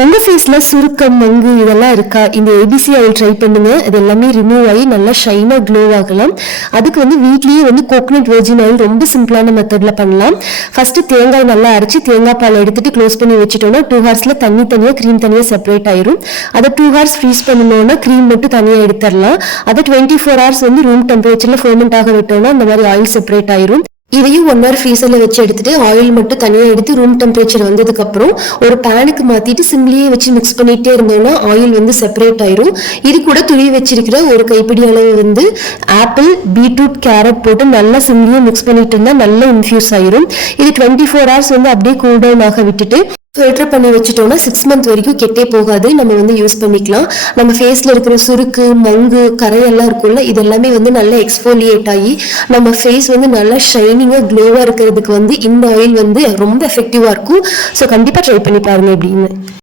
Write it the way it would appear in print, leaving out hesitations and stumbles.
உங்க ஃபேஸ்ல சுருக்கம் மங்கு இதெல்லாம் இருக்கா? இந்த ஏபிசி ஆயில் ட்ரை பண்ணுங்க. அது எல்லாமே ரிமூவ் ஆகி நல்லா ஷைனா க்ளோ ஆகலாம். அதுக்கு வீட்லயே கோகோனட் வெர்ஜின் ஆயில் ரொம்ப சிம்பிளான மெத்தட்ல பண்ணலாம். ஃபர்ஸ்ட் தேங்காய் நல்லா அரைச்சி தேங்காய் பால் எடுத்துட்டு க்ளோஸ் பண்ணி வச்சுட்டோம்னா 2 ஹவர்ஸ்ல தண்ணி தனியா க்ரீம் தனியா செப்பரேட் ஆயிரும். அதை 2 ஹவர்ஸ் ஃப்ரீஸ் பண்ணணும்னா க்ரீம் மட்டும் தனியா எடுத்துடலாம். அதை 24 ஹவர்ஸ் ரூம் டெம்பரேச்சர்ல ஃபெர்மெண்ட் ஆக விட்டோம்னா அந்த மாதிரி ஆயில் செப்பரேட் ஆயிரும். இதையும் 1 ஹவர் ஃப்ரீசர்ல வச்சு எடுத்துட்டு ஆயில் மட்டும் தனியா எடுத்து ரூம் டெம்பரேச்சர் வந்ததுக்கு அப்புறம் ஒரு பேனுக்கு மாத்திட்டு சிம்லியே வச்சு மிக்ஸ் பண்ணிட்டே இருந்தோம்னா ஆயில் செப்பரேட் ஆயிரும். இது கூட துணி வச்சிருக்கிற ஒரு கைப்பிடி அளவு ஆப்பிள், பீட்ரூட், கேரட் போட்டு நல்லா சிம்லியே மிக்ஸ் பண்ணிட்டு இருந்தா நல்லா இன்ஃபியூஸ் ஆயிரும். இது 24 ஹவர்ஸ் அப்படியே கூல் டவுன் ஆக விட்டுட்டு ஃபில்டர் பண்ணி வச்சுட்டோம்னா 6 மந்த் வரைக்கும் கெட்டே போகாது. நம்ம யூஸ் பண்ணிக்கலாம். நம்ம ஃபேஸ்ல இருக்கிற சுருக்கு, மங்கு, கரையெல்லாம் இருக்கும்ல, இது எல்லாமே நல்லா எக்ஸ்போலியேட் ஆகி நம்ம ஃபேஸ் நல்லா ஷைனிங்கா க்ளோவா இருக்கிறதுக்கு இந்த ஆயில் ரொம்ப எஃபெக்டிவா இருக்கும். ஸோ கண்டிப்பா ட்ரை பண்ணி பாருங்க எப்படின்னு.